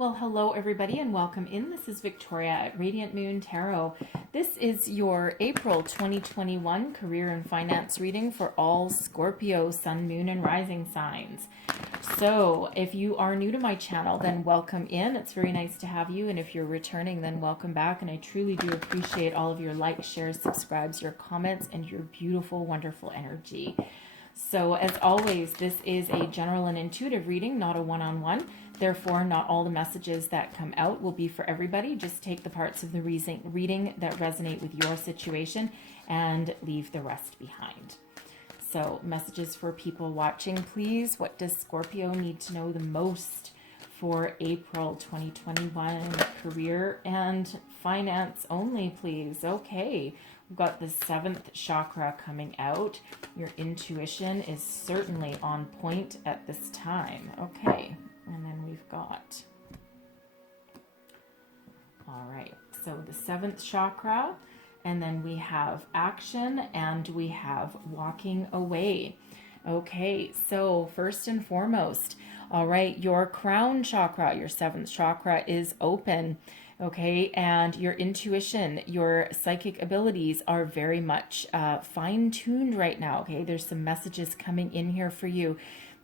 Well, hello everybody and welcome in. This is Victoria at Radiant Moon Tarot. This is your April 2021 career and finance reading for all Scorpio, Sun, Moon, and Rising signs. So if you are new to my channel, then welcome in. It's very nice to have you. And if you're returning, then welcome back. And I truly do appreciate all of your likes, shares, subscribes, your comments, and your beautiful, wonderful energy. So as always, this is a general and intuitive reading, not a one-on-one. Therefore, not all the messages that come out will be for everybody. Just take the parts of the reading that resonate with your situation and leave the rest behind. So messages for people watching, please. What does Scorpio need to know the most for April 2021? Career and finance only, please. Okay. We've got the 7th chakra coming out. Your intuition is certainly on point at this time. Okay. And then we've got, all right, so the 7th chakra, and then we have action, and we have walking away. Okay, so first and foremost, all right, your crown chakra, your 7th chakra is open. Okay, and your intuition, your psychic abilities are very much fine-tuned right now. Okay, there's some messages coming in here for you.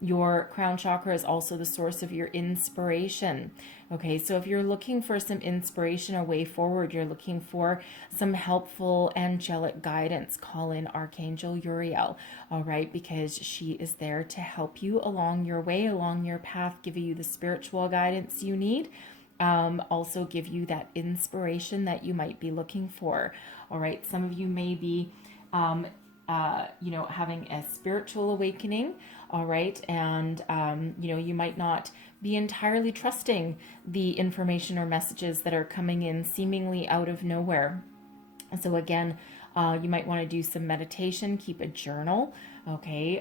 Your crown chakra is also the source of your inspiration. Okay, so if you're looking for some inspiration, a way forward, you're looking for some helpful angelic guidance, call in Archangel Uriel, all right, because she is there to help you along your way, along your path, give you the spiritual guidance you need. Also give you that inspiration that you might be looking for. All right, some of you may be having a spiritual awakening, all right, and you might not be entirely trusting the information or messages that are coming in seemingly out of nowhere. And so again, you might want to do some meditation, keep a journal, okay,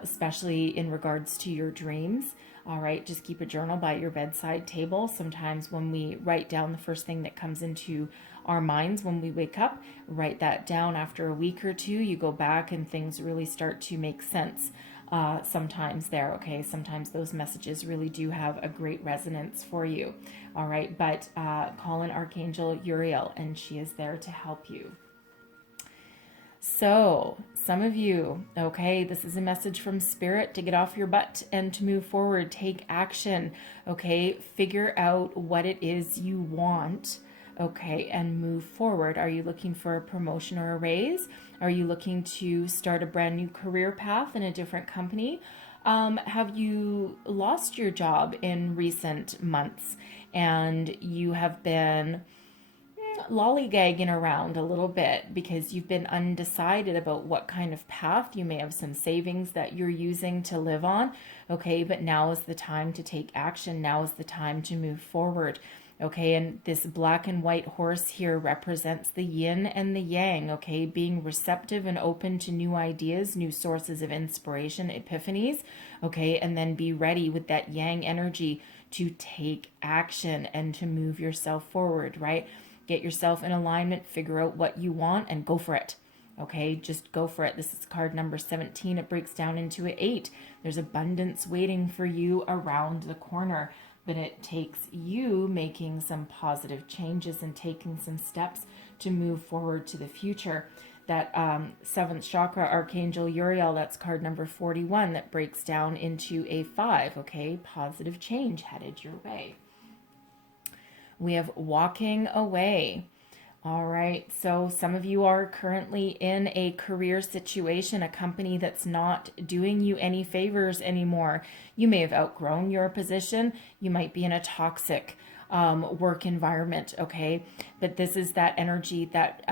especially in regards to your dreams. All right, just keep a journal by your bedside table. Sometimes when we write down the first thing that comes into our minds when we wake up, write that down. After a week or two, you go back and things really start to make sense sometimes there, okay? Sometimes those messages really do have a great resonance for you, all right? But call in Archangel Uriel, and she is there to help you. So some of you, okay, this is a message from Spirit to get off your butt and to move forward, take action, okay, figure out what it is you want, okay, and move forward. Are you looking for a promotion or a raise? Are you looking to start a brand new career path in a different company? Have you lost your job in recent months and you have been lollygagging around a little bit because you've been undecided about what kind of path? You may have some savings that you're using to live on, okay, but now is the time to take action. Now is the time to move forward, okay? And this black and white horse here represents the yin and the yang, okay? Being receptive and open to new ideas, new sources of inspiration, epiphanies, okay? And then be ready with that yang energy to take action and to move yourself forward, right? Get yourself in alignment, figure out what you want, and go for it. Okay, just go for it. This is card number 17. It breaks down into an 8. There's abundance waiting for you around the corner, but it takes you making some positive changes and taking some steps to move forward to the future. That 7th chakra, Archangel Uriel, that's card number 41, that breaks down into a 5. Okay, positive change headed your way. We have walking away. All right, so some of you are currently in a career situation, a company that's not doing you any favors anymore. You may have outgrown your position. You might be in a toxic work environment, okay? But this is that energy, that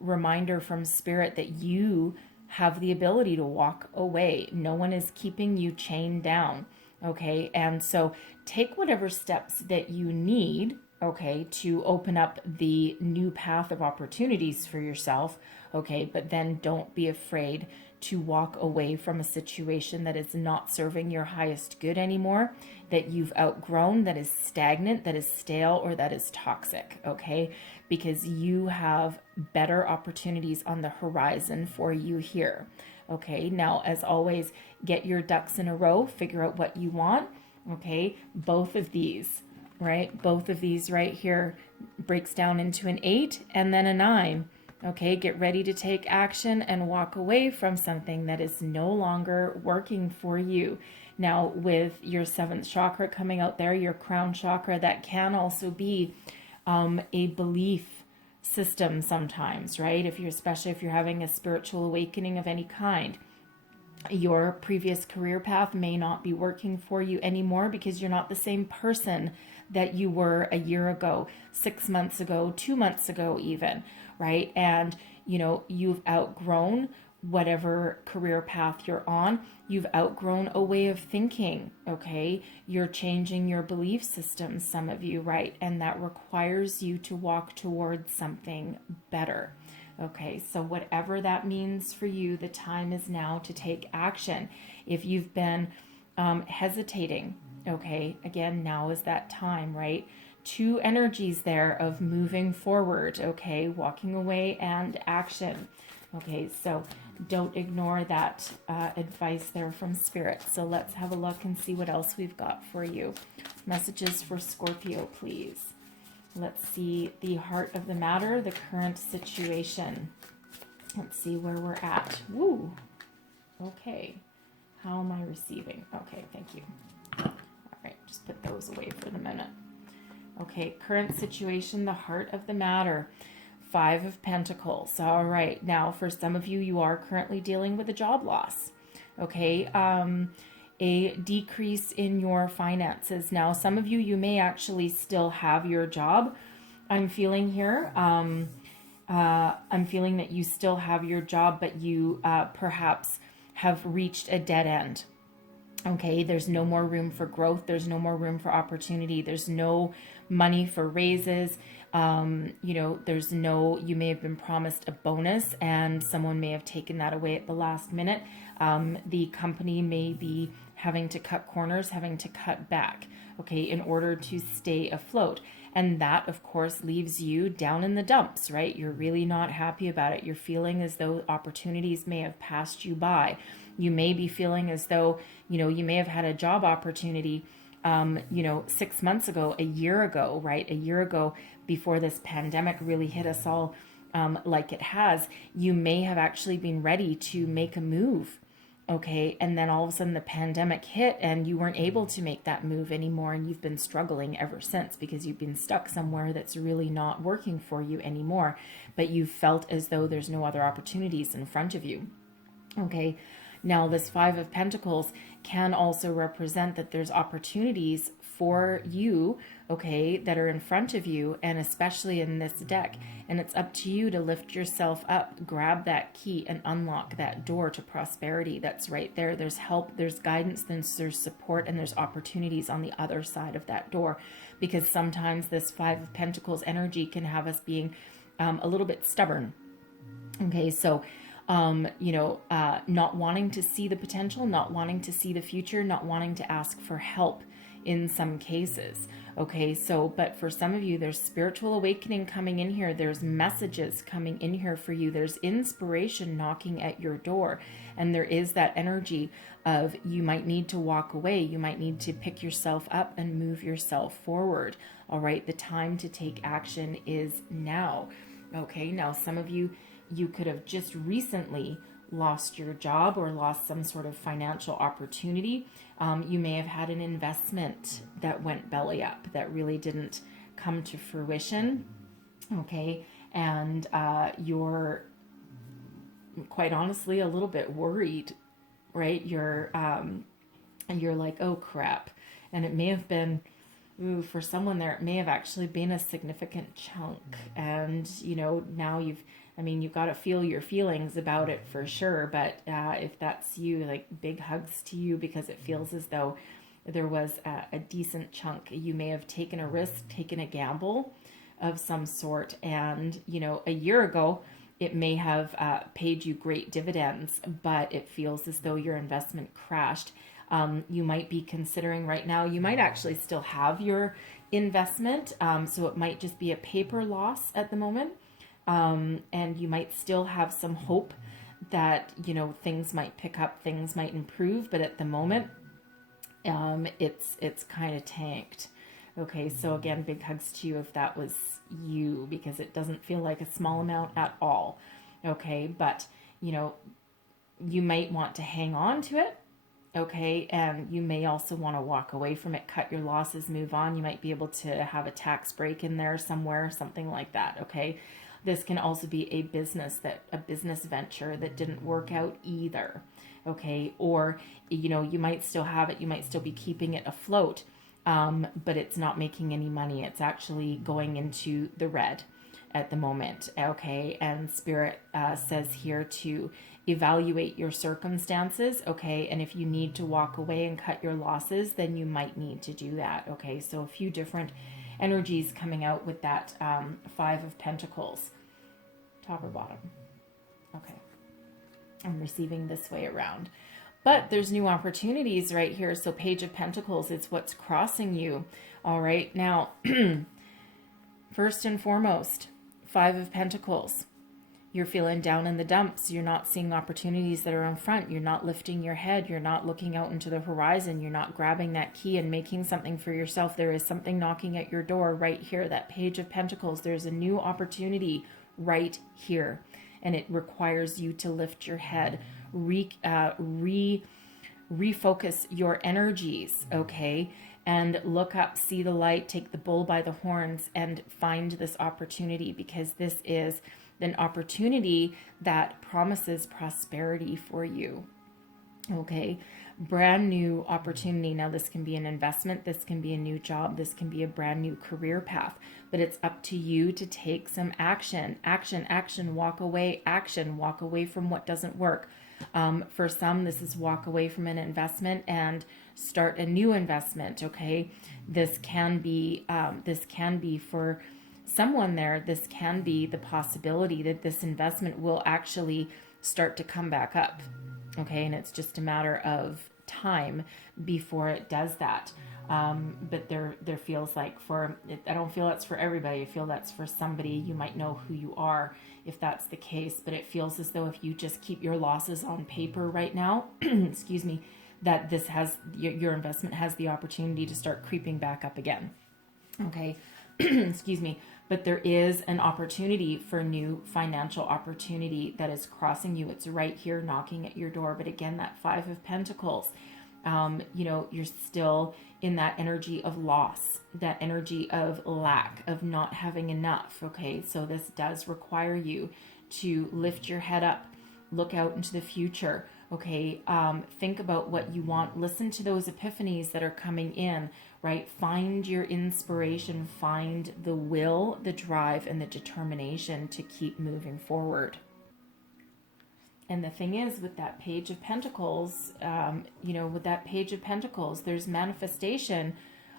reminder from Spirit that you have the ability to walk away. No one is keeping you chained down, okay? And so take whatever steps that you need, okay, to open up the new path of opportunities for yourself, okay, but then don't be afraid to walk away from a situation that is not serving your highest good anymore, that you've outgrown, that is stagnant, that is stale, or that is toxic, okay, because you have better opportunities on the horizon for you here, okay. Now, as always, get your ducks in a row, figure out what you want, okay. Both of these right? Both of these right here breaks down into an 8 and then a 9. Okay, get ready to take action and walk away from something that is no longer working for you. Now, with your 7th chakra coming out there, your crown chakra, that can also be a belief system sometimes, right? Especially if you're having a spiritual awakening of any kind. Your previous career path may not be working for you anymore because you're not the same person that you were a year ago, 6 months ago, 2 months ago even, right? And you've outgrown whatever career path you're on. You've outgrown a way of thinking, okay? You're changing your belief system, some of you, right? And that requires you to walk towards something better. Okay, so whatever that means for you, the time is now to take action. If you've been hesitating, okay, again, now is that time, right? 2 energies there of moving forward, okay, walking away and action. Okay, so don't ignore that advice there from Spirit. So let's have a look and see what else we've got for you. Messages for Scorpio, please. Let's see the heart of the matter, the current situation. Let's see where we're at. Woo! Okay. How am I receiving? Okay, thank you. All right, just put those away for the minute. Okay, current situation, the heart of the matter. 5 of Pentacles. All right, now for some of you, you are currently dealing with a job loss. Okay, a decrease in your finances. Now, some of you, you may actually still have your job. I'm feeling here. I'm feeling that you still have your job, but you perhaps have reached a dead end. Okay, there's no more room for growth. There's no more room for opportunity. There's no money for raises. There's no, you may have been promised a bonus and someone may have taken that away at the last minute. The company may be having to cut corners, having to cut back, okay, in order to stay afloat. And that, of course, leaves you down in the dumps, right? You're really not happy about it. You're feeling as though opportunities may have passed you by. You may be feeling as though, you may have had a job opportunity, 6 months ago, a year ago, right? A year ago, before this pandemic really hit us all like it has. You may have actually been ready to make a move. Okay, and then all of a sudden the pandemic hit and you weren't able to make that move anymore, and you've been struggling ever since because you've been stuck somewhere that's really not working for you anymore, but you felt as though there's no other opportunities in front of you. Okay, now this 5 of Pentacles can also represent that there's opportunities for you, okay, that are in front of you, and especially in this deck. And it's up to you to lift yourself up, grab that key, and unlock that door to prosperity that's right there. There's help, there's guidance, there's support, and there's opportunities on the other side of that door. Because sometimes this 5 of Pentacles energy can have us being a little bit stubborn. Okay, so not wanting to see the potential, not wanting to see the future, not wanting to ask for help in some cases. Okay, so, but for some of you, there's spiritual awakening coming in here. There's messages coming in here for you. There's inspiration knocking at your door. And there is that energy of you might need to walk away. You might need to pick yourself up and move yourself forward. All right, the time to take action is now. Okay, now some of you, you could have just recently lost your job or lost some sort of financial opportunity. You may have had an investment that went belly up that really didn't come to fruition. Okay, and you're quite honestly a little bit worried, right? You're like, oh crap. And it may have been, for someone there, it may have actually been a significant chunk. And, now you've got to feel your feelings about it for sure. But if that's you, like, big hugs to you, because it feels as though there was a decent chunk. You may have taken a risk, taken a gamble of some sort. And, a year ago, it may have paid you great dividends, but it feels as though your investment crashed. You might be considering right now, you might actually still have your investment. So it might just be a paper loss at the moment. And you might still have some hope that, things might pick up, things might improve. But at the moment, it's kind of tanked. Okay, so again, big hugs to you if that was you, because it doesn't feel like a small amount at all. Okay, but you know, you might want to hang on to it. Okay, and you may also want to walk away from it, cut your losses, move on. You might be able to have a tax break in there somewhere, something like that. Okay, this can also be a business venture that didn't work out either. Okay, or you know, you might still have it, you might still be keeping it afloat, but it's not making any money. It's actually going into the red at the moment. Okay, and Spirit says here to evaluate your circumstances. Okay, and if you need to walk away and cut your losses, then you might need to do that. Okay, so a few different energies coming out with that Five of Pentacles. Top or bottom? Okay, I'm receiving this way around. But there's new opportunities right here. So Page of Pentacles, it's what's crossing you. All right, now, first and foremost, Five of Pentacles. You're feeling down in the dumps. You're not seeing opportunities that are in front. You're not lifting your head. You're not looking out into the horizon. You're not grabbing that key and making something for yourself. There is something knocking at your door right here. That Page of Pentacles. There's a new opportunity right here. And it requires you to lift your head. Refocus your energies, okay? And look up, see the light, take the bull by the horns, and find this opportunity, because this is an opportunity that promises prosperity for you. Okay, brand new opportunity. Now, this can be an investment, this can be a new job, this can be a brand new career path, but it's up to you to take some action. Action, walk away, action, walk away from what doesn't work. For some, this is walk away from an investment and start a new investment. Okay, this can be for someone there. This can be the possibility that this investment will actually start to come back up. Okay, and it's just a matter of time before it does that. But there feels like I don't feel that's for everybody. I feel that's for somebody. You might know who you are if that's the case, but it feels as though if you just keep your losses on paper right now, excuse me, that this has your investment has the opportunity to start creeping back up again. Okay, excuse me. But there is an opportunity for new financial opportunity that is crossing you. It's right here knocking at your door. But again, that Five of Pentacles, you know, you're still in that energy of loss, that energy of lack, of not having enough. Okay, so this does require you to lift your head up, look out into the future. Okay, think about what you want. Listen to those epiphanies that are coming in, right? Find your inspiration, find the will, the drive, and the determination to keep moving forward. And the thing is, with that Page of Pentacles, you know, with that Page of Pentacles, there's manifestation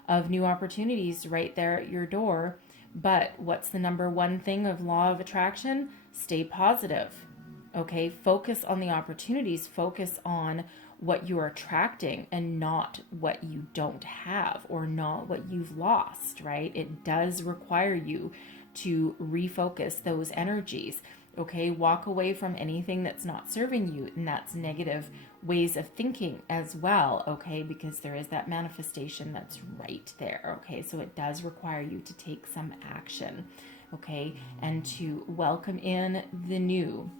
of new opportunities right there at your door. But what's the number one thing of law of attraction? Stay positive. Okay, focus on the opportunities, focus on what you're attracting and not what you don't have or not what you've lost, right? It does require you to refocus those energies. Okay, walk away from anything that's not serving you, and that's negative ways of thinking as well. Okay, because there is that manifestation that's right there. Okay, so it does require you to take some action. Okay, and to welcome in the new.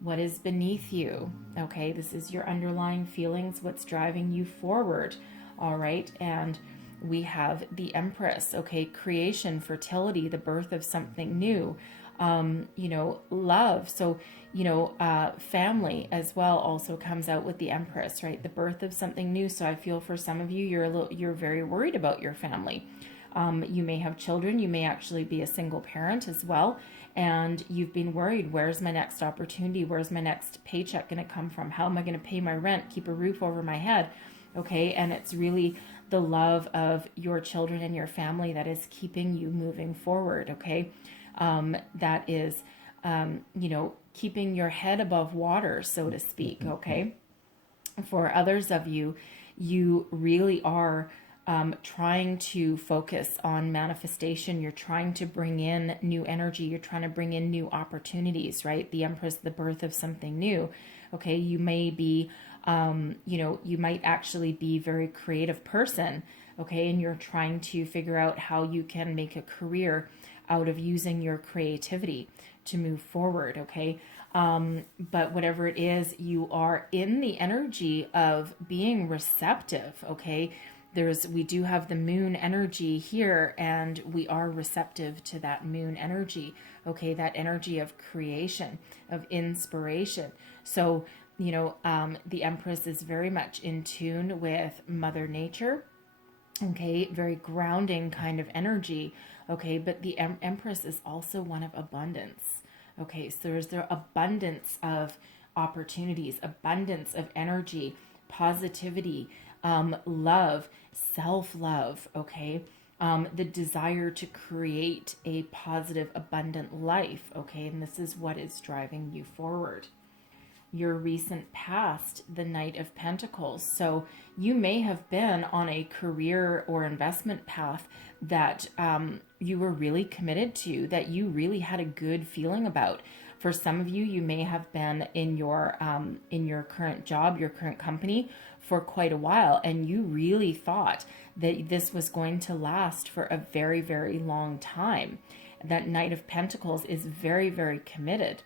What is beneath you? Okay, this is your underlying feelings, what's driving you forward. All right, and we have the Empress. Okay, creation, fertility, the birth of something new. You know, love. So, you know, family as well also comes out with the Empress, right? The birth of something new. So I feel for some of you, you're very worried about your family. You may have children. You may actually be a single parent as well. And you've been worried, where's my next opportunity? Where's my next paycheck going to come from? How am I going to pay my rent, keep a roof over my head? Okay, and it's really the love of your children and your family that is keeping you moving forward, okay? That is, you know, keeping your head above water, so to speak, okay? For others of you, you really are trying to focus on manifestation. You're trying to bring in new energy. You're trying to bring in new opportunities, right? The Empress, the birth of something new. Okay, you may be, you know, you might actually be a very creative person. okay? And you're trying to figure out how you can make a career out of using your creativity to move forward, okay? But whatever it is, you are in the energy of being receptive, okay? We do have the moon energy here, and we are receptive to that moon energy, okay? That energy of creation, of inspiration. So, the Empress is very much in tune with Mother Nature, okay? Very grounding kind of energy, okay? But the Empress is also one of abundance, okay? So there's the abundance of opportunities, abundance of energy, positivity, love, self-love, okay? The desire to create a positive, abundant life, okay? And this is what is driving you forward. Your recent past, the Knight of Pentacles. So you may have been on a career or investment path that you were really committed to, that you really had a good feeling about. For some of you, you may have been in your current job, your current company for quite a while, and you really thought that this was going to last for a very, very long time. That Knight of Pentacles is very, very committed,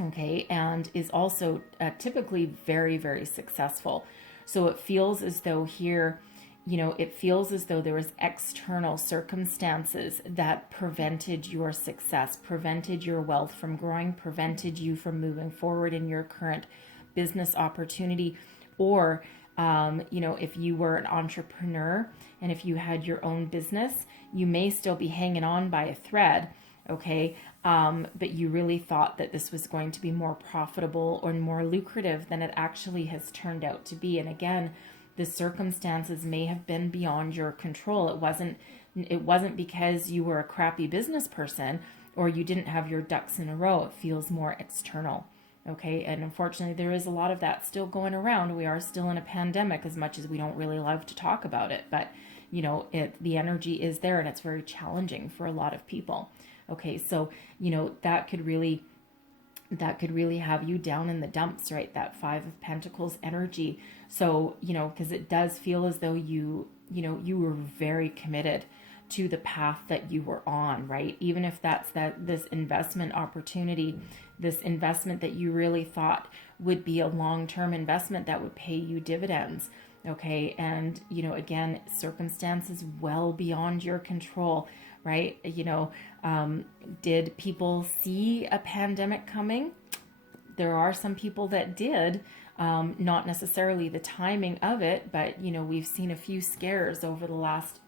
okay, and is also typically very, very successful. So it feels as though here, it feels as though there was external circumstances that prevented your success, prevented your wealth from growing, prevented you from moving forward in your current business opportunity. Or, if you were an entrepreneur and if you had your own business, you may still be hanging on by a thread, okay? But you really thought that this was going to be more profitable or more lucrative than it actually has turned out to be. And again, the circumstances may have been beyond your control. It wasn't because you were a crappy business person or you didn't have your ducks in a row. It feels more external, okay? And unfortunately, there is a lot of that still going around. We are still in a pandemic, as much as we don't really love to talk about it. But, the energy is there, and it's very challenging for a lot of people. Okay, so, that could really have you down in the dumps, right? That Five of Pentacles energy. So, because it does feel as though you were very committed to the path that you were on, right? Even if that's this investment opportunity, this investment that you really thought would be a long-term investment that would pay you dividends, okay? And, again, circumstances well beyond your control, right? Did people see a pandemic coming? There are some people that did, not necessarily the timing of it, but, we've seen a few scares over the last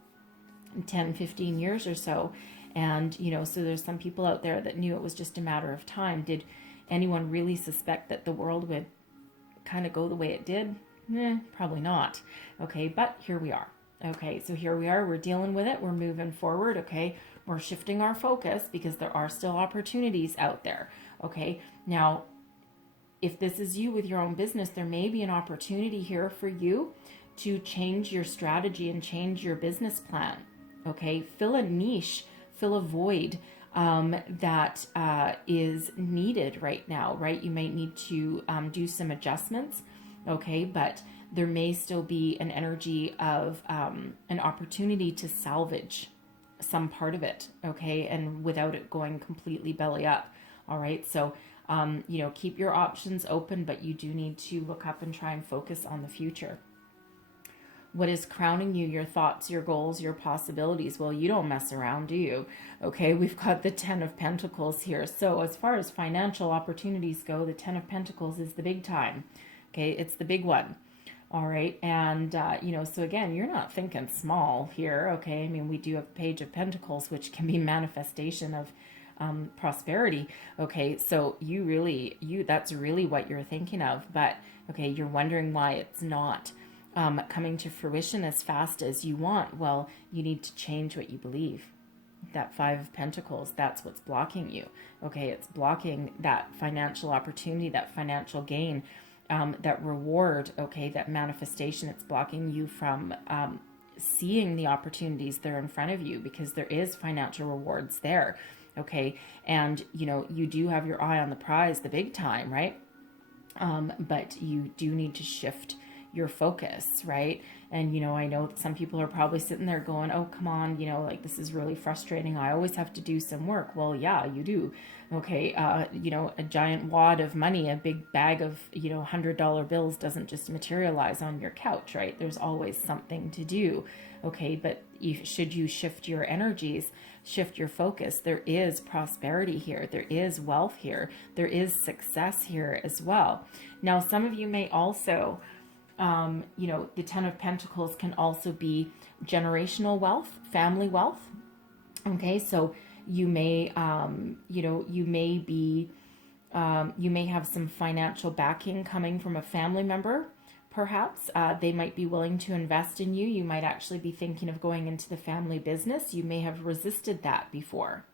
10, 15 years or so. And, so there's some people out there that knew it was just a matter of time. Did anyone really suspect that the world would kind of go the way it did? Probably not. Okay, but here we are. Okay, so here we are. We're dealing with it. We're moving forward. Okay, we're shifting our focus because there are still opportunities out there. Okay, now, if this is you with your own business, there may be an opportunity here for you to change your strategy and change your business plan. Okay, fill a niche, fill a void that is needed right now, right? You might need to do some adjustments, okay, but there may still be an energy of an opportunity to salvage some part of it, okay, and without it going completely belly up. All right, so keep your options open, but you do need to look up and try and focus on the future. What is crowning you? Your thoughts, your goals, your possibilities. Well, you don't mess around, do you? Okay, we've got the Ten of Pentacles here. So as far as financial opportunities go, the Ten of Pentacles is the big time. Okay, it's the big one. All right, and so again, you're not thinking small here. Okay, I mean, we do have Page of Pentacles, which can be manifestation of prosperity. Okay, so that's really what you're thinking of. But okay, you're wondering why it's not coming to fruition as fast as you want. Well, you need to change what you believe. That Five of Pentacles, that's what's blocking you. Okay, it's blocking that financial opportunity, that financial gain, that reward, okay, that manifestation. It's blocking you from seeing the opportunities that are in front of you, because there is financial rewards there, okay? And, you do have your eye on the prize, the big time, right? But you do need to shift your focus, right? And, I know that some people are probably sitting there going, oh, come on, like this is really frustrating. I always have to do some work. Well, yeah, you do. Okay. A giant wad of money, a big bag of, $100 bills doesn't just materialize on your couch, right? There's always something to do. Okay. But should you shift your energies, shift your focus, there is prosperity here. There is wealth here. There is success here as well. Now, some of you may also, the Ten of Pentacles can also be generational wealth, family wealth. Okay, so you may, you may have some financial backing coming from a family member. Perhaps they might be willing to invest in you. You might actually be thinking of going into the family business. You may have resisted that before.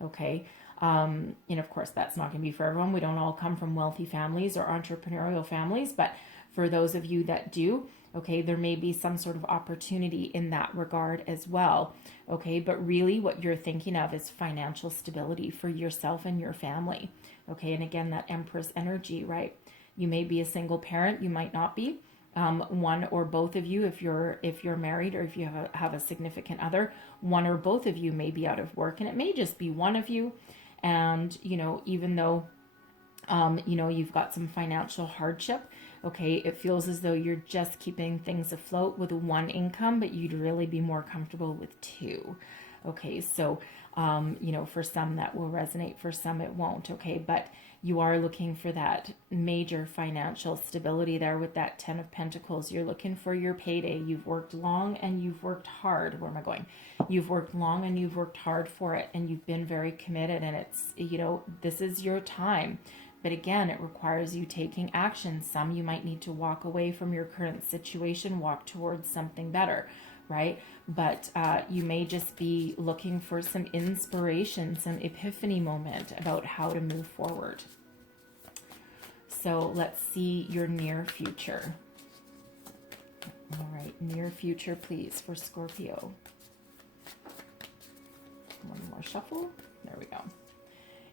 Okay. And of course, that's not going to be for everyone. We don't all come from wealthy families or entrepreneurial families, but for those of you that do, okay, there may be some sort of opportunity in that regard as well. Okay, but really what you're thinking of is financial stability for yourself and your family. Okay, and again, that Empress energy, right? You may be a single parent, you might not be. One or both of you, if you're married or if you have a significant other, one or both of you may be out of work, and it may just be one of you. And, even though, you've got some financial hardship, okay, it feels as though you're just keeping things afloat with one income, but you'd really be more comfortable with two. Okay, so, for some that will resonate, for some it won't. Okay, but you are looking for that major financial stability there with that Ten of Pentacles. You're looking for your payday. You've worked long and you've worked hard. Where am I going? You've worked long and you've worked hard for it, and you've been very committed, and it's, this is your time. But again, it requires you taking action. Some you might need to walk away from your current situation, walk towards something better, right? But you may just be looking for some inspiration, some epiphany moment about how to move forward. So let's see your near future. All right, near future, please, for Scorpio. One more shuffle. There we go.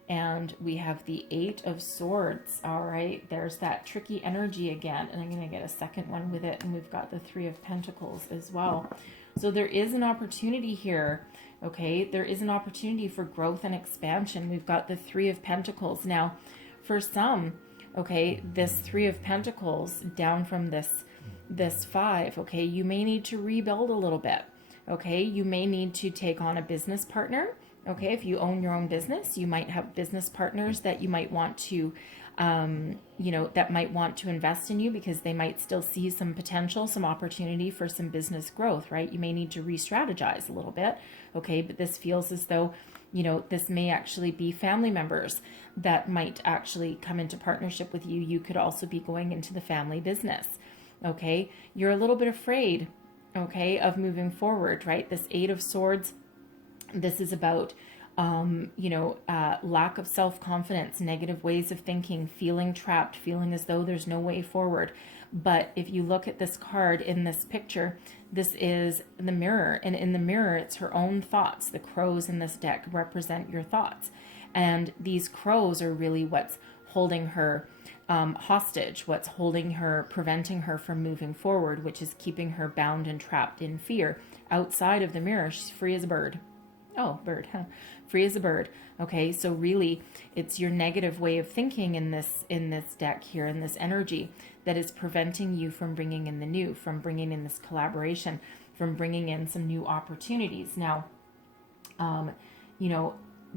And we have the Eight of Swords. All right, there's that tricky energy again. And I'm going to get a second one with it. And we've got the Three of Pentacles as well. So there is an opportunity here. Okay, there is an opportunity for growth and expansion. We've got the Three of Pentacles. Now, for some, okay, this Three of Pentacles down from this five, okay, you may need to rebuild a little bit. Okay, you may need to take on a business partner. Okay, if you own your own business, you might have business partners that you might want to, that might want to invest in you because they might still see some potential, some opportunity for some business growth, right? You may need to re-strategize a little bit. Okay, but this feels as though, this may actually be family members that might actually come into partnership with you. You could also be going into the family business. Okay, you're a little bit afraid, okay, of moving forward, right? This Eight of Swords, this is about, lack of self-confidence, negative ways of thinking, feeling trapped, feeling as though there's no way forward. But if you look at this card in this picture, this is the mirror. And in the mirror, it's her own thoughts. The crows in this deck represent your thoughts. And these crows are really what's holding her hostage, what's holding her, preventing her from moving forward, which is keeping her bound and trapped in fear. Outside of the mirror, she's free as a bird. Oh, bird, huh? Free as a bird. Okay, so really it's your negative way of thinking in this deck here, in this energy, that is preventing you from bringing in the new, from bringing in this collaboration, from bringing in some new opportunities. Now,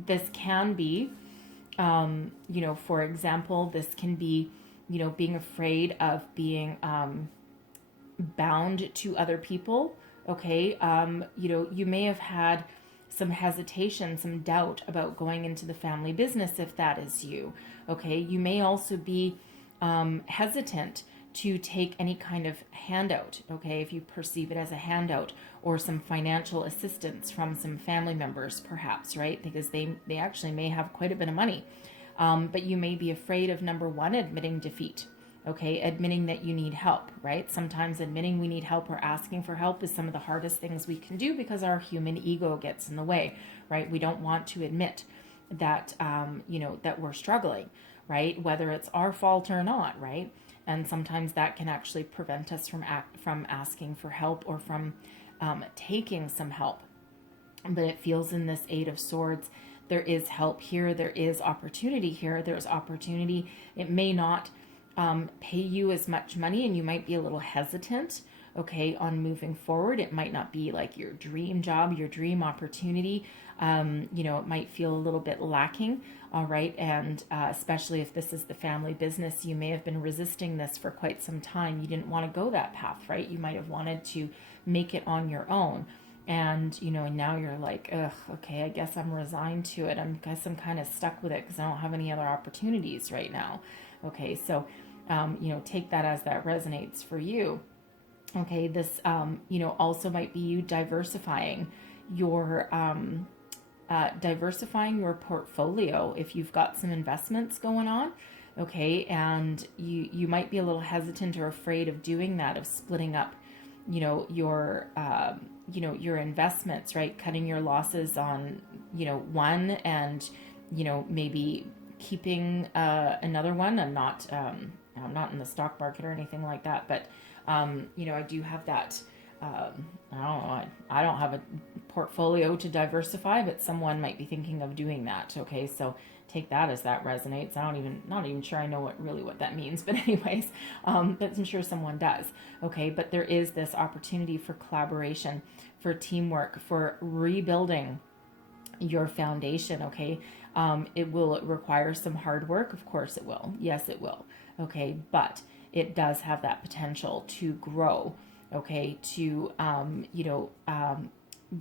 this can be, for example, this can be, being afraid of being bound to other people. Okay, you may have had some hesitation, some doubt about going into the family business if that is you. Okay, you may also be hesitant to take any kind of handout, okay, if you perceive it as a handout, or some financial assistance from some family members perhaps, right? Because they actually may have quite a bit of money. But you may be afraid of, number one, admitting defeat. Okay, admitting that you need help, right? Sometimes admitting we need help or asking for help is some of the hardest things we can do because our human ego gets in the way, right? We don't want to admit that, that we're struggling, right? Whether it's our fault or not, right? And sometimes that can actually prevent us from asking for help or from taking some help. But it feels in this Eight of Swords, there is help here. There is opportunity here. There's opportunity. It may not pay you as much money, and you might be a little hesitant, okay, on moving forward. It might not be like your dream job, your dream opportunity. It might feel a little bit lacking. All right. And especially if this is the family business, you may have been resisting this for quite some time. You didn't want to go that path, right? You might have wanted to make it on your own. And, now you're like, ugh, okay, I guess I'm resigned to it. I guess I'm kind of stuck with it because I don't have any other opportunities right now. Okay, so, take that as that resonates for you. Okay, this, also might be you diversifying your portfolio if you've got some investments going on. Okay, and you might be a little hesitant or afraid of doing that, of splitting up your investments, right? Cutting your losses on, one, and, maybe keeping another one. I'm not in the stock market or anything like that, but, I do have that. I don't know. I don't have a portfolio to diversify, but someone might be thinking of doing that. Okay. So take that as that resonates. Not even sure I know what that means, but anyways, but I'm sure someone does. Okay. But there is this opportunity for collaboration, for teamwork, for rebuilding your foundation. Okay. It will require some hard work. Of course it will. Yes, it will. Okay. But it does have that potential to grow. Okay. To,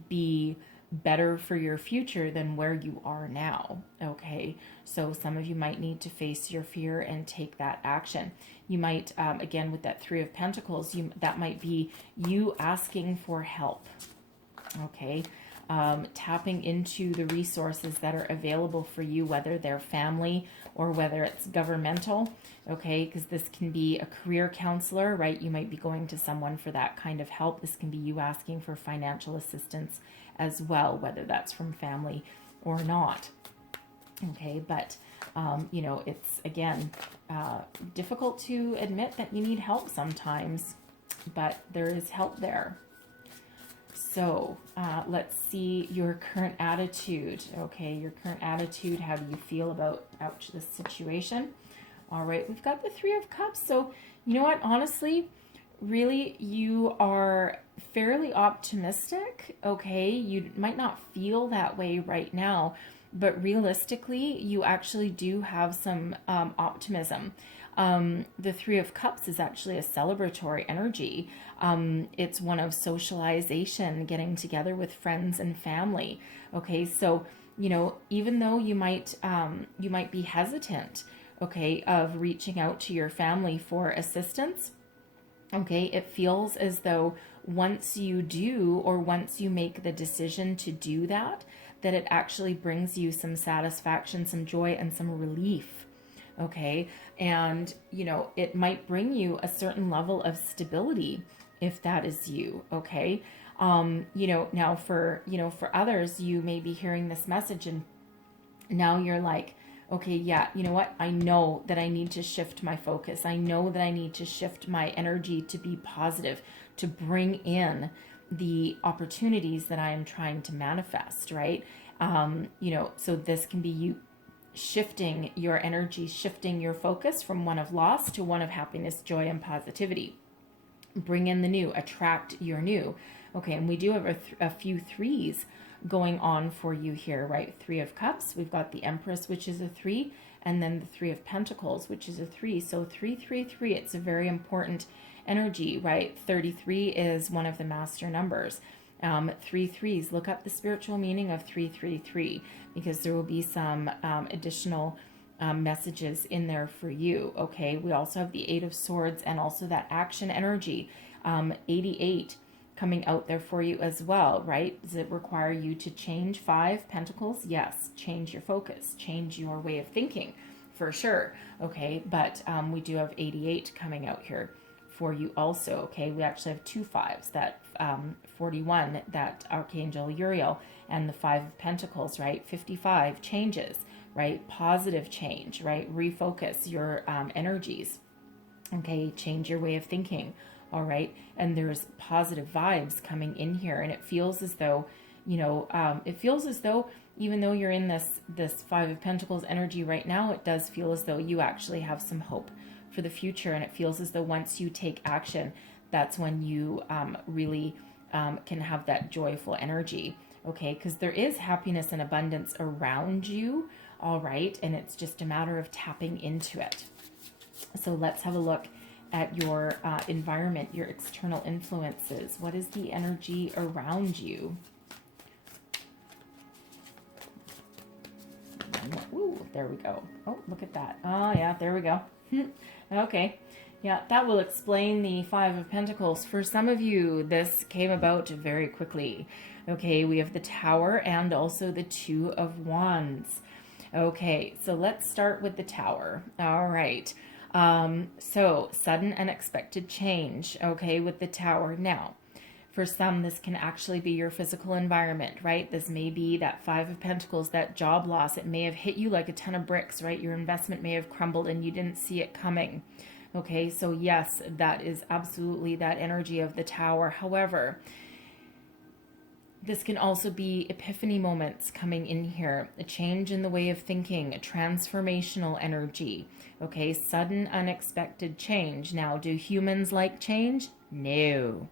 be better for your future than where you are now. Okay. So some of you might need to face your fear and take that action. You might, again, with that Three of Pentacles, that might be you asking for help. Okay. Tapping into the resources that are available for you, whether they're family or whether it's governmental. Okay. Because this can be a career counselor, right? You might be going to someone for that kind of help. This can be you asking for financial assistance as well, whether that's from family or not. Okay. But, it's again, difficult to admit that you need help sometimes, but there is help there. So let's see your current attitude. Okay, your current attitude. How do you feel about this situation? All right, we've got the Three of Cups. So you know what? Honestly, really, you are fairly optimistic. Okay, you might not feel that way right now, but realistically, you actually do have some optimism. The Three of Cups is actually a celebratory energy. It's one of socialization, getting together with friends and family. Okay, so even though you might be hesitant, okay, of reaching out to your family for assistance. Okay, it feels as though once you do, or once you make the decision to do that it actually brings you some satisfaction, some joy, and some relief. Okay. And, it might bring you a certain level of stability if that is you. Okay. Now for others, you may be hearing this message and now you're like, okay, yeah, you know what? I know that I need to shift my focus. I know that I need to shift my energy to be positive, to bring in the opportunities that I am trying to manifest, right? So this can be you shifting your energy, shifting your focus from one of loss to one of happiness, joy, and positivity. Bring in the new, attract your new. Okay, and we do have a few threes going on for you here, right? Three of Cups, we've got the Empress, which is a 3, and then the Three of Pentacles, which is a 3. So 333, it's a very important energy, right? 33 is one of the master numbers. 3 threes, look up the spiritual meaning of 333 because there will be some additional messages in there for you. Okay, we also have the Eight of Swords and also that action energy, 88 coming out there for you as well, right? Does it require you to change? 5 Pentacles? Yes, change your focus, change your way of thinking for sure. Okay, but we do have 88 coming out here for you also. Okay, we actually have 2 5s, that 41, that Archangel Uriel, and the 5 of Pentacles, right? 55 changes, right? Positive change, right? Refocus your energies. Okay, change your way of thinking. All right. And there's positive vibes coming in here. And it feels as though, it feels as though even though you're in this Five of Pentacles energy right now, it does feel as though you actually have some hope for the future. And it feels as though once you take action, that's when you really can have that joyful energy. Okay, because there is happiness and abundance around you. All right. And it's just a matter of tapping into it. So let's have a look at your environment, your external influences. What is the energy around you? Ooh, there we go. Oh, look at that. Oh, yeah, there we go. Okay. Yeah, that will explain the Five of Pentacles. For some of you, this came about very quickly. Okay, we have the Tower and also the Two of Wands. Okay, so let's start with the Tower. All right. So sudden unexpected change, okay, with the Tower. Now, for some, this can actually be your physical environment, right? This may be that Five of Pentacles, that job loss. It may have hit you like a ton of bricks, right? Your investment may have crumbled and you didn't see it coming. Okay, so yes, that is absolutely that energy of the Tower. However, this can also be epiphany moments coming in here, a change in the way of thinking, a transformational energy, okay, sudden unexpected change. Now, do humans like change? No.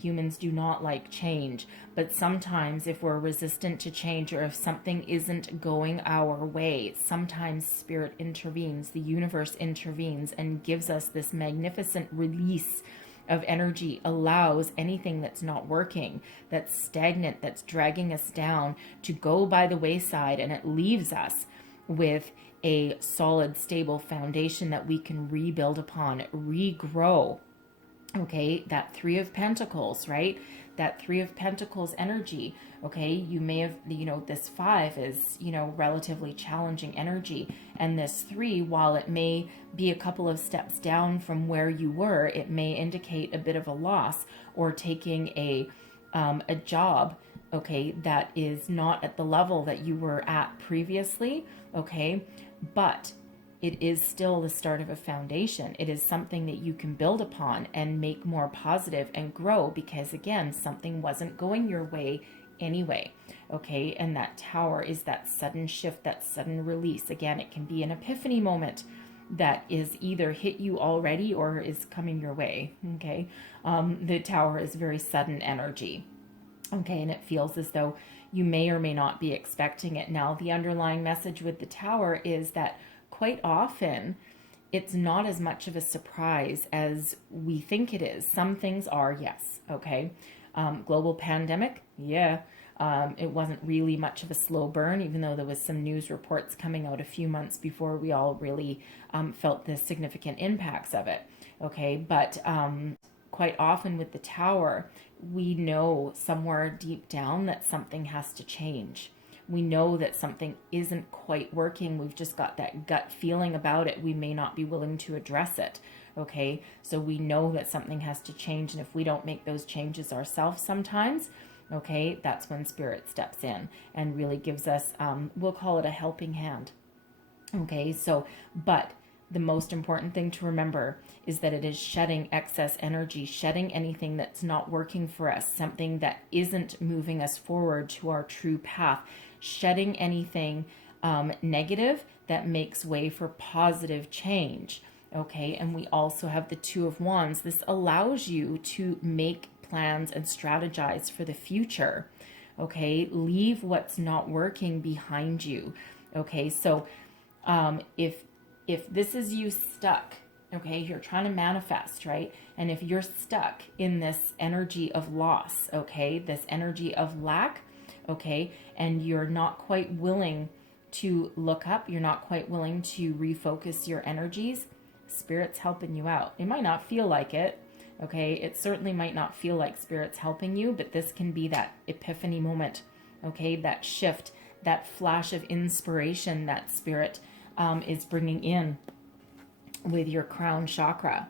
Humans do not like change, but sometimes if we're resistant to change or if something isn't going our way, sometimes spirit intervenes, the universe intervenes and gives us this magnificent release of energy, allows anything that's not working, that's stagnant, that's dragging us down to go by the wayside, and it leaves us with a solid, stable foundation that we can rebuild upon, regrow. Okay, that Three of Pentacles, right? That Three of Pentacles energy. Okay, you may have, this five is, relatively challenging energy. And this three, while it may be a couple of steps down from where you were, it may indicate a bit of a loss or taking a job, okay, that is not at the level that you were at previously. Okay, but it is still the start of a foundation. It is something that you can build upon and make more positive and grow because, again, something wasn't going your way anyway. Okay, and that Tower is that sudden shift, that sudden release. Again, it can be an epiphany moment that is either hit you already or is coming your way. Okay, the Tower is very sudden energy. Okay, and it feels as though you may or may not be expecting it. Now, the underlying message with the Tower is that quite often, it's not as much of a surprise as we think it is. Some things are, yes, okay. Global pandemic, yeah. It wasn't really much of a slow burn, even though there was some news reports coming out a few months before we all really felt the significant impacts of it, okay. But quite often with the Tower, we know somewhere deep down that something has to change. We know that something isn't quite working. We've just got that gut feeling about it. We may not be willing to address it. Okay, so we know that something has to change. And if we don't make those changes ourselves sometimes, okay, that's when Spirit steps in and really gives us, we'll call it a helping hand. Okay, so, but the most important thing to remember is that it is shedding excess energy, shedding anything that's not working for us, something that isn't moving us forward to our true path, shedding anything negative that makes way for positive change. Okay, and we also have the Two of Wands. This allows you to make plans and strategize for the future. Okay, leave what's not working behind you. Okay, so if this is you stuck, okay, you're trying to manifest, right? And if you're stuck in this energy of loss, okay, this energy of lack, okay, and you're not quite willing to look up, you're not quite willing to refocus your energies, Spirit's helping you out. It might not feel like it, okay? It certainly might not feel like Spirit's helping you, but this can be that epiphany moment, okay? That shift, that flash of inspiration that Spirit is bringing in with your crown chakra,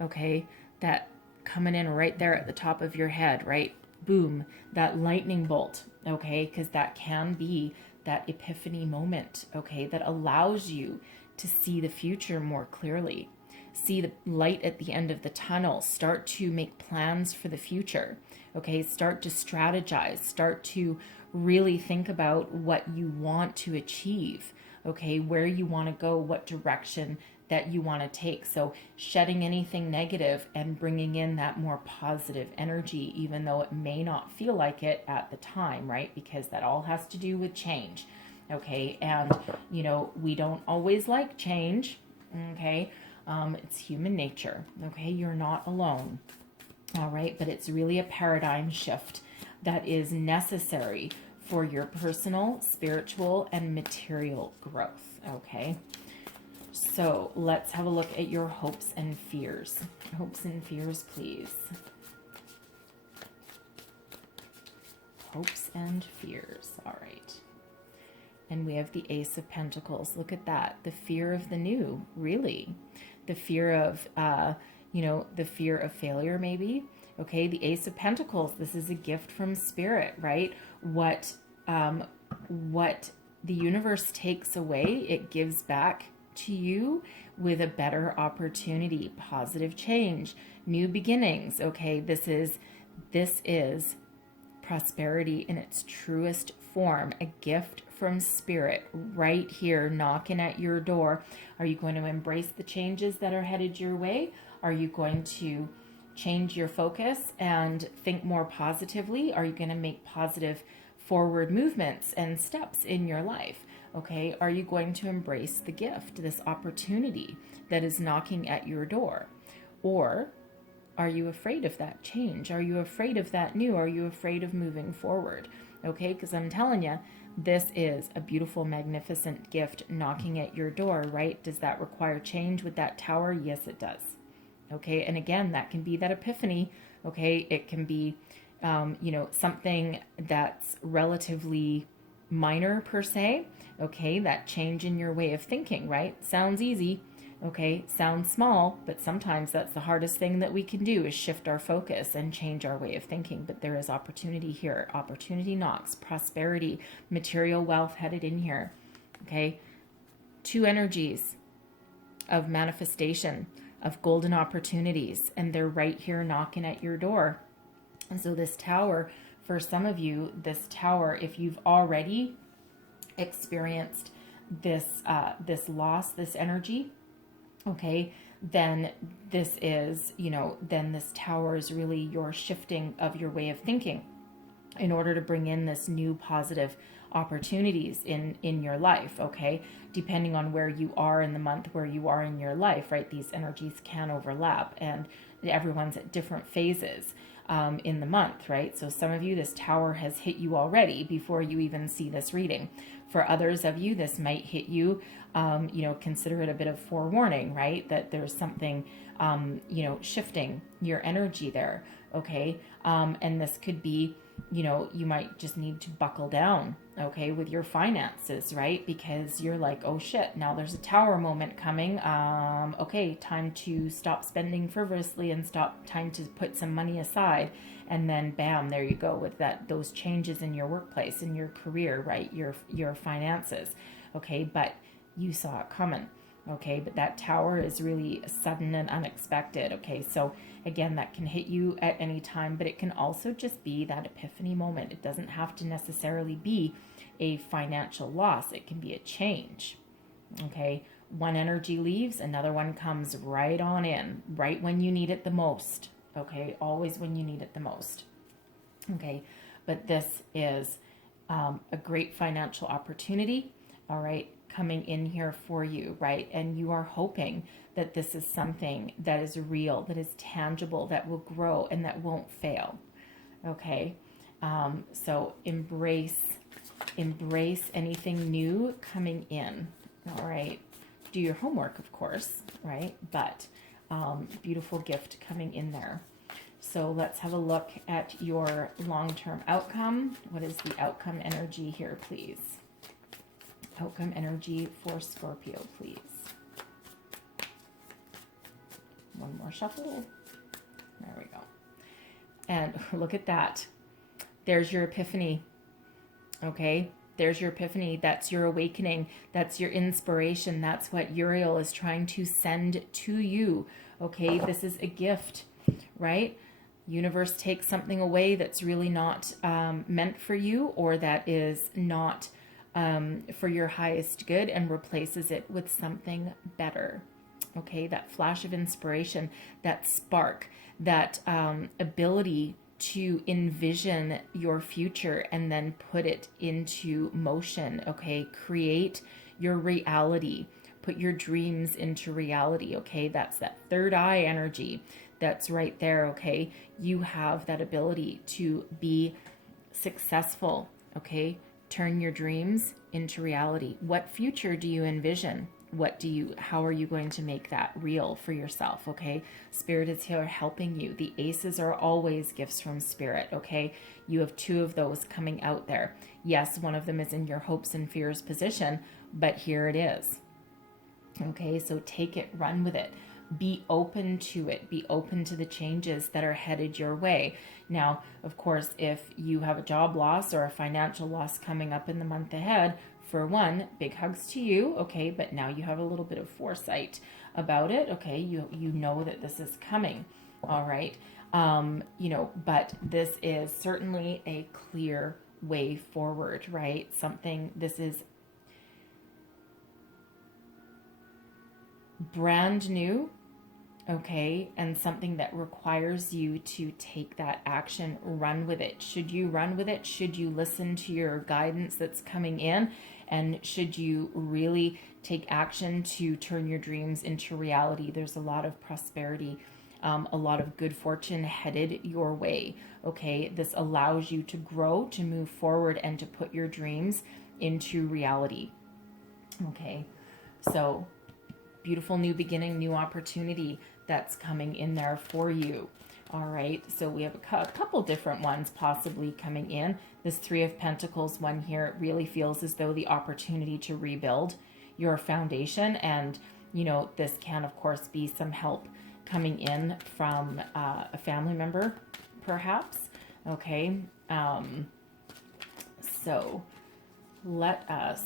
okay? That coming in right there at the top of your head, right? Boom, that lightning bolt, okay? Because that can be that epiphany moment, okay? That allows you to see the future more clearly. see the light at the end of the tunnel. Start to make plans for the future. Okay, start to strategize. Start to really think about what you want to achieve. Okay, where you want to go, what direction that you want to take. So shedding anything negative and bringing in that more positive energy, even though it may not feel like it at the time, right? Because that all has to do with change. Okay, and you know, we don't always like change. Okay, it's human nature. Okay, you're not alone. All right, but it's really a paradigm shift that is necessary for your personal, spiritual, and material growth. Okay, so let's have a look at your hopes and fears. Hopes and fears, please. Hopes and fears. All right. And we have the Ace of Pentacles. Look at that. The fear of the new, really. The fear of, you know, the fear of failure, maybe. Okay, the Ace of Pentacles. This is a gift from Spirit, right? What the universe takes away, it gives back to you with a better opportunity, positive change, new beginnings. Okay, this is prosperity in its truest form, a gift from Spirit right here knocking at your door. Are you going to embrace the changes that are headed your way? Are you going to change your focus and think more positively? Are you going to make positive forward movements and steps in your life? Okay, are you going to embrace the gift, this opportunity that is knocking at your door? Or are you afraid of that change? Are you afraid of that new? Are you afraid of moving forward? Okay, because I'm telling you, this is a beautiful, magnificent gift knocking at your door, right? Does that require change with that tower? Yes, it does. Okay, and again, that can be that epiphany. Okay, it can be, you know, something that's relatively minor per se. Okay, that change in your way of thinking, right? Sounds easy. Okay, sounds small, but sometimes that's the hardest thing that we can do is shift our focus and change our way of thinking. But there is opportunity here. Opportunity knocks, prosperity, material wealth headed in here. Okay, two energies of manifestation, of golden opportunities, and they're right here knocking at your door. And so this tower, for some of you, this tower, if you've already experienced this this loss, this energy, okay, then this is, you know, then this tower is really your shifting of your way of thinking in order to bring in this new positive opportunities in your life. Okay, depending on where you are in the month, where you are in your life, right? These energies can overlap and everyone's at different phases in the month, right? So some of you, this tower has hit you already before you even see this reading. For others of you, this might hit you, you know, consider it a bit of forewarning, right? That there's something, you know, shifting your energy there, okay? And this could be, you know, you might just need to buckle down, okay, with your finances, right? Because you're like, oh shit, now there's a tower moment coming. Okay, time to stop spending frivolously and time to put some money aside. And then bam, there you go with those changes in your workplace, in your career, right? Your finances. Okay, but you saw it coming. Okay, but that tower is really sudden and unexpected. Okay, so again, that can hit you at any time, but it can also just be that epiphany moment. It doesn't have to necessarily be a financial loss. It can be a change. Okay, one energy leaves, another one comes right on in, right when you need it the most. Okay, always when you need it the most. Okay, but this is a great financial opportunity. All right, coming in here for you, right? And you are hoping that this is something that is real, that is tangible, that will grow and that won't fail. Okay, so embrace anything new coming in. All right, do your homework, of course, right? But beautiful gift coming in there. So let's have a look at your long-term outcome. What is the outcome energy here, please? Outcome energy for Scorpio, please. One more shuffle. There we go. And look at that. There's your epiphany. Okay. There's your epiphany. That's your awakening. That's your inspiration. That's what Uriel is trying to send to you. Okay, this is a gift, right? Universe takes something away that's really not meant for you, or that is not for your highest good, and replaces it with something better. Okay, that flash of inspiration, that spark, that ability to envision your future and then put it into motion. Okay, create your reality, put your dreams into reality. Okay, that's that third eye energy that's right there. Okay, you have that ability to be successful. Okay, turn your dreams into reality. What future do you envision? How are you going to make that real for yourself? Okay, Spirit is here helping you. The aces are always gifts from Spirit. Okay, you have two of those coming out there. Yes, one of them is in your hopes and fears position, but here it is. Okay, so take it, run with it. Be open to it. Be open to the changes that are headed your way. Now, of course, if you have a job loss or a financial loss coming up in the month ahead, for one, big hugs to you. Okay, but now you have a little bit of foresight about it. Okay, you know that this is coming. All right, but this is certainly a clear way forward, right? This is brand new. Okay, and something that requires you to take that action, run with it. Should you run with it? Should you listen to your guidance that's coming in? And should you really take action to turn your dreams into reality? There's a lot of prosperity, a lot of good fortune headed your way. Okay, this allows you to grow, to move forward, and to put your dreams into reality. Okay, so beautiful new beginning, new opportunity that's coming in there for you. All right, so we have a couple different ones possibly coming in. This Three of Pentacles one here, it really feels as though the opportunity to rebuild your foundation. And, this can, of course, be some help coming in from a family member, perhaps. Okay, so let us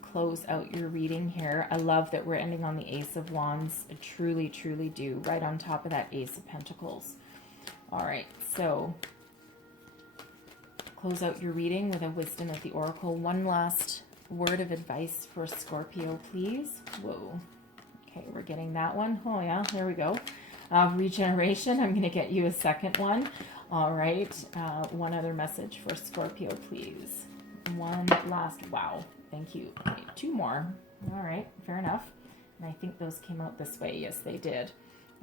close out your reading here. I love that we're ending on the Ace of Wands. I truly, truly do. Right on top of that Ace of Pentacles. All right, so close out your reading with a Wisdom of the Oracle. One last word of advice for Scorpio, please. Whoa. Okay, we're getting that one. Oh, yeah, there we go. Regeneration. I'm going to get you a second one. All right, one other message for Scorpio, please. One last. Wow. Thank you. Okay, two more. All right, fair enough. And I think those came out this way. Yes, they did.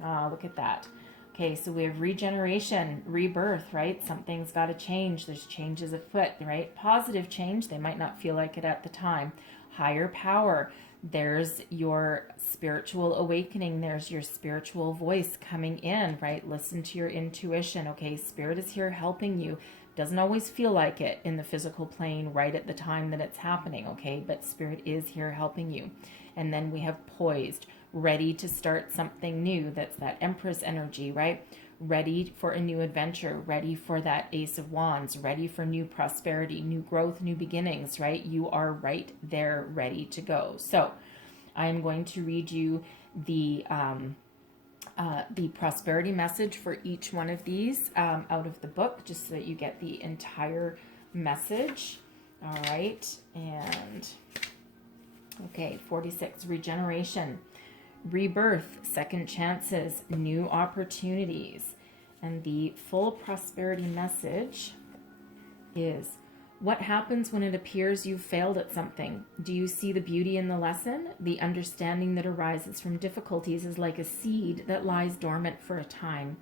Look at that. Okay, so we have regeneration, rebirth, right? Something's got to change. There's changes afoot, right? Positive change. They might not feel like it at the time. Higher power. There's your spiritual awakening. There's your spiritual voice coming in, right? Listen to your intuition. Okay, Spirit is here helping you. Doesn't always feel like it in the physical plane right at the time that it's happening, okay? But Spirit is here helping you. And then we have poised, ready to start something new. That's that Empress energy, right? Ready for a new adventure, ready for that Ace of Wands, ready for new prosperity, new growth, new beginnings, right? You are right there, ready to go. So I am going to read you the prosperity message for each one of these out of the book, just so that you get the entire message. All right, and okay, 46, regeneration, rebirth, second chances, new opportunities. And the full prosperity message is: what happens when it appears you've failed at something? Do you see the beauty in the lesson? The understanding that arises from difficulties is like a seed that lies dormant for a time.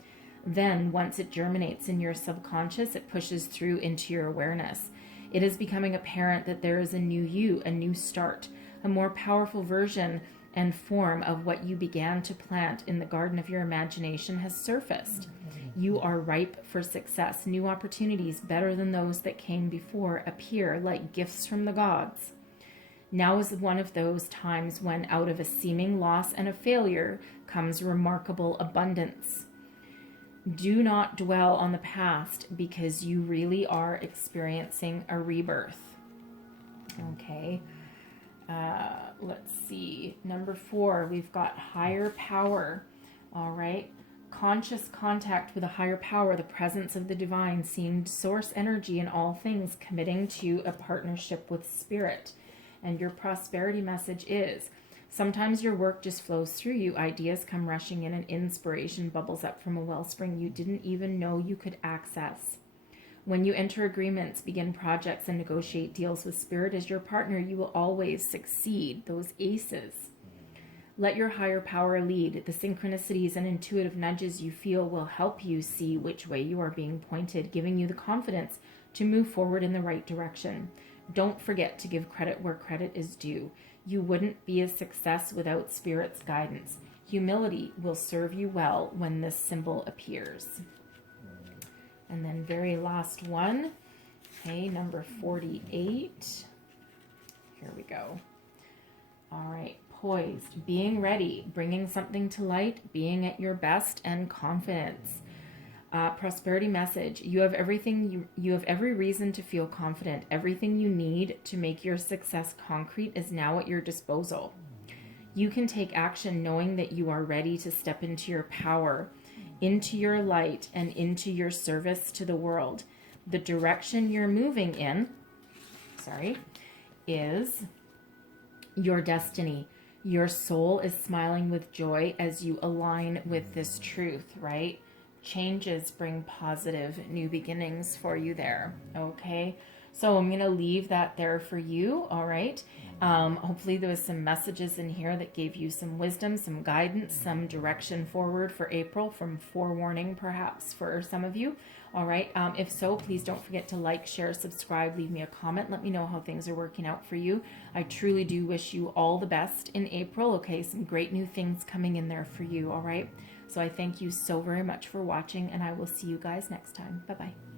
Then, once it germinates in your subconscious, it pushes through into your awareness. It is becoming apparent that there is a new you, a new start, a more powerful version and form of what you began to plant in the garden of your imagination has surfaced. You are ripe for success. New opportunities, better than those that came before, appear like gifts from the gods. Now is one of those times when out of a seeming loss and a failure comes remarkable abundance. Do not dwell on the past because you really are experiencing a rebirth. Okay. Let's see. Number 4, we've got higher power. All right. Conscious contact with a higher power, the presence of the divine, seeing source energy in all things, committing to a partnership with spirit. And your prosperity message is, sometimes your work just flows through you. Ideas come rushing in and inspiration bubbles up from a wellspring you didn't even know you could access. When you enter agreements, begin projects, and negotiate deals with spirit as your partner, you will always succeed. Those aces. Let your higher power lead. The synchronicities and intuitive nudges you feel will help you see which way you are being pointed, giving you the confidence to move forward in the right direction. Don't forget to give credit where credit is due. You wouldn't be a success without Spirit's guidance. Humility will serve you well when this symbol appears. And then very last one, okay, number 48. Here we go. All right, poised, being ready, bringing something to light, being at your best, and confidence. Prosperity message. You have everything. You have every reason to feel confident. Everything you need to make your success concrete is now at your disposal. You can take action knowing that you are ready to step into your power, into your light, and into your service to the world. The direction you're moving in, is your destiny. Your soul is smiling with joy as you align with this truth, right? Changes bring positive new beginnings for you there. Okay. So I'm going to leave that there for you. All right. Hopefully there was some messages in here that gave you some wisdom, some guidance, some direction forward for April, from forewarning perhaps for some of you. All right. If so, please don't forget to like, share, subscribe, leave me a comment. Let me know how things are working out for you. I truly do wish you all the best in April. Okay. Some great new things coming in there for you. All right. So I thank you so very much for watching, and I will see you guys next time. Bye-bye.